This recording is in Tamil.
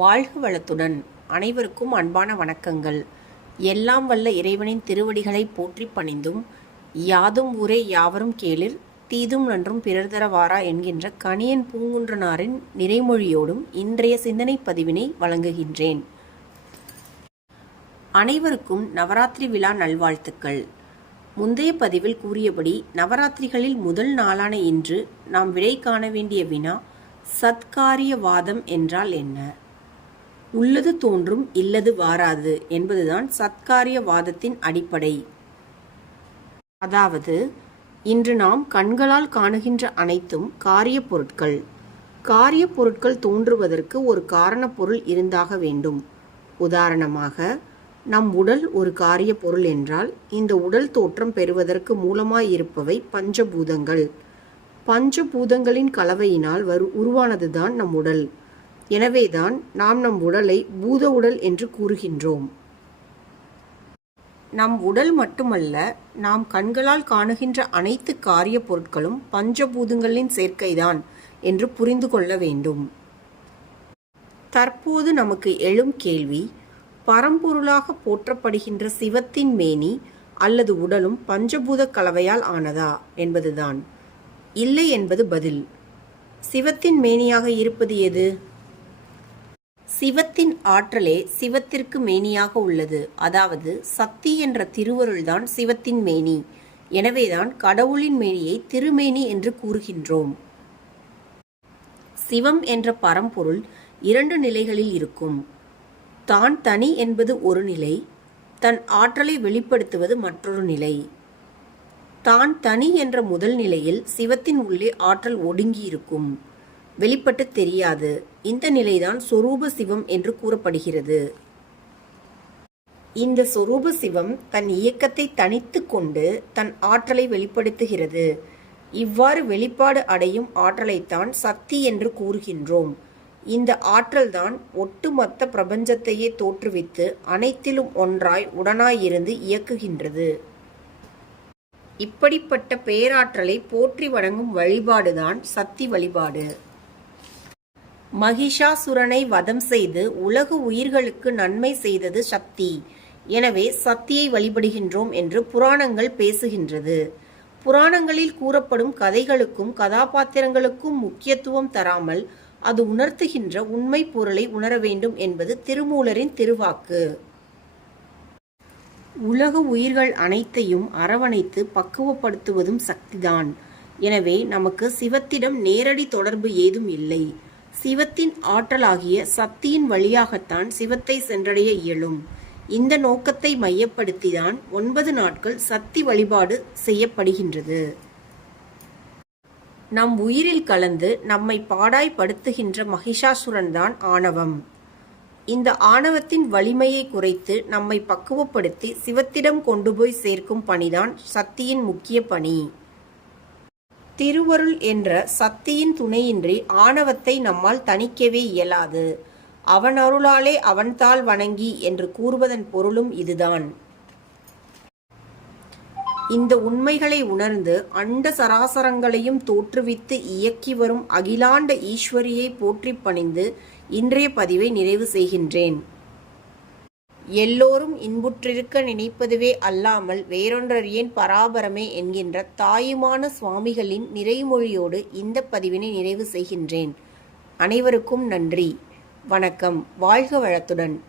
வாழ்க வளத்துடன். அனைவருக்கும் அன்பான வணக்கங்கள். எல்லாம் வல்ல இறைவனின் திருவடிகளை போற்றி பணிந்தும் யாதும் ஊரே யாவரும் கேளிர் தீதும் நன்றும் பிறர் தரவாரா என்கின்ற கணியன் பூங்குன்றனாரின் நிறைமொழியோடும் இன்றைய சிந்தனை பதிவினை வழங்குகின்றேன். அனைவருக்கும் நவராத்திரி விழா நல்வாழ்த்துக்கள். முந்தைய பதிவில் கூறியபடி நவராத்திரிகளில் முதல் நாளான இன்று நாம் விடை காண வேண்டிய வினா சத்காரியவாதம் என்றால் என்ன? உள்ளது தோன்றும் இல்லது வாராது என்பதுதான் சத்காரியவாதத்தின் அடிப்படை. அதாவது இன்று நாம் கண்களால் காணுகின்ற அனைத்தும் காரிய பொருட்கள். காரியப் பொருட்கள் தோன்றுவதற்கு ஒரு காரணப்பொருள் இருந்தாக வேண்டும். உதாரணமாக நம் உடல் ஒரு காரிய பொருள் என்றால் இந்த உடல் தோற்றம் பெறுவதற்கு மூலமாயிருப்பவை பஞ்சபூதங்கள். பஞ்சபூதங்களின் கலவையினால் வரு உருவானதுதான் நம் உடல். எனவேதான் நாம் நம் உடலை பூத உடல் என்று கூறுகின்றோம். நம் உடல் மட்டுமல்ல நாம் கண்களால் காணுகின்ற அனைத்து காரிய பொருட்களும் பஞ்சபூதங்களின் சேர்க்கைதான் என்று புரிந்து கொள்ள வேண்டும். தற்போது நமக்கு எழும் கேள்வி பரம்பொருளாக போற்றப்படுகின்ற சிவத்தின் மேனி அல்லது உடலும் பஞ்சபூத கலவையால் ஆனதா என்பதுதான். இல்லை என்பது பதில். சிவத்தின் மேனியாக இருப்பது எது சிவத்தின் ஆற்றலே சிவத்திற்கு மேனியாக உள்ளது. அதாவது சக்தி என்ற திருவருள்தான் சிவத்தின் மேனி. எனவேதான் கடவுளின் மேனியை திருமேனி என்று கூறுகின்றோம். சிவம் என்ற பரம்பொருள் இரண்டு நிலைகளில் இருக்கும். தான் தனி என்பது ஒரு நிலை தன் ஆற்றலை வெளிப்படுத்துவது மற்றொரு நிலை. தான் தனி என்ற முதல் நிலையில் சிவத்தின் உள்ளே ஆற்றல் ஒடுங்கி இருக்கும் வெளிப்பட்டு தெரியாது. இந்த நிலைதான் சொரூப சிவம் என்று கூறப்படுகிறது. இந்த சொரூப சிவம் தன் இயக்கத்தை தனித்து கொண்டு தன் ஆற்றலை வெளிப்படுத்துகிறது. இவ்வாறு வெளிப்பாடு அடையும் ஆற்றலைத்தான் சக்தி என்று கூறுகின்றோம். இந்த ஆற்றல்தான் ஒட்டுமொத்த பிரபஞ்சத்தையே தோற்றுவித்து அனைத்திலும் ஒன்றாய் உடனாயிருந்து இயக்குகின்றது. இப்படிப்பட்ட பேராற்றலை போற்றி வணங்கும் வழிபாடுதான் சக்தி வழிபாடு. மகிஷாசுரனை வதம் செய்து உலகு உயிர்களுக்கு நன்மை செய்தது சக்தி. எனவே சக்தியை வழிபடுகின்றோம் என்று புராணங்கள் பேசுகின்றது. புராணங்களில் கூறப்படும் கதைகளுக்கும் கதாபாத்திரங்களுக்கும் முக்கியத்துவம் தராமல் அது உணர்த்துகின்ற உண்மை பொருளை உணர வேண்டும் என்பது திருமூலரின் திருவாக்கு. உலக உயிர்கள் அனைத்தையும் அரவணைத்து பக்குவப்படுத்துவதும் சக்திதான். எனவே நமக்கு சிவத்திடம் நேரடி தொடர்பு ஏதும் இல்லை. சிவத்தின் ஆற்றலாகிய சக்தியின் வழியாகத்தான் சிவத்தை சென்றடைய இயலும். இந்த நோக்கத்தை மையப்படுத்திதான் ஒன்பது நாட்கள் சக்தி வழிபாடு செய்யப்படுகின்றது. நம் உயிரில் கலந்து நம்மை பாடாய்படுத்துகின்ற மகிஷாசுரன் தான் ஆணவம். இந்த ஆணவத்தின் வலிமையை குறைத்து நம்மை பக்குவப்படுத்தி சிவத்திடம் கொண்டு போய் சேர்க்கும் பணிதான் சக்தியின் முக்கிய பணி. திருவருள் என்ற சக்தியின் துணையின்றி ஆணவத்தை நம்மால் தணிக்கவே இயலாது. அவன் அருளாலே அவன்தாள் வணங்கி என்று கூறுவதன் பொருளும் இதுதான். இந்த உண்மைகளை உணர்ந்து அண்ட சராசரங்களையும் தோற்றுவித்து இயக்கி வரும் அகிலாண்ட ஈஸ்வரியை போற்றி பணிந்து இன்றைய பதிவை நிறைவு செய்கின்றேன். எல்லோரும் இன்புற்றிருக்க நினைப்பதுவே அல்லாமல் வேறொன்றறியேன் பராபரமே என்கின்ற தாயுமான சுவாமிகளின் நிறைமொழியோடு இந்த பதிவினை நிறைவு செய்கின்றேன். அனைவருக்கும் நன்றி. வணக்கம். வாழ்க வளத்துடன்.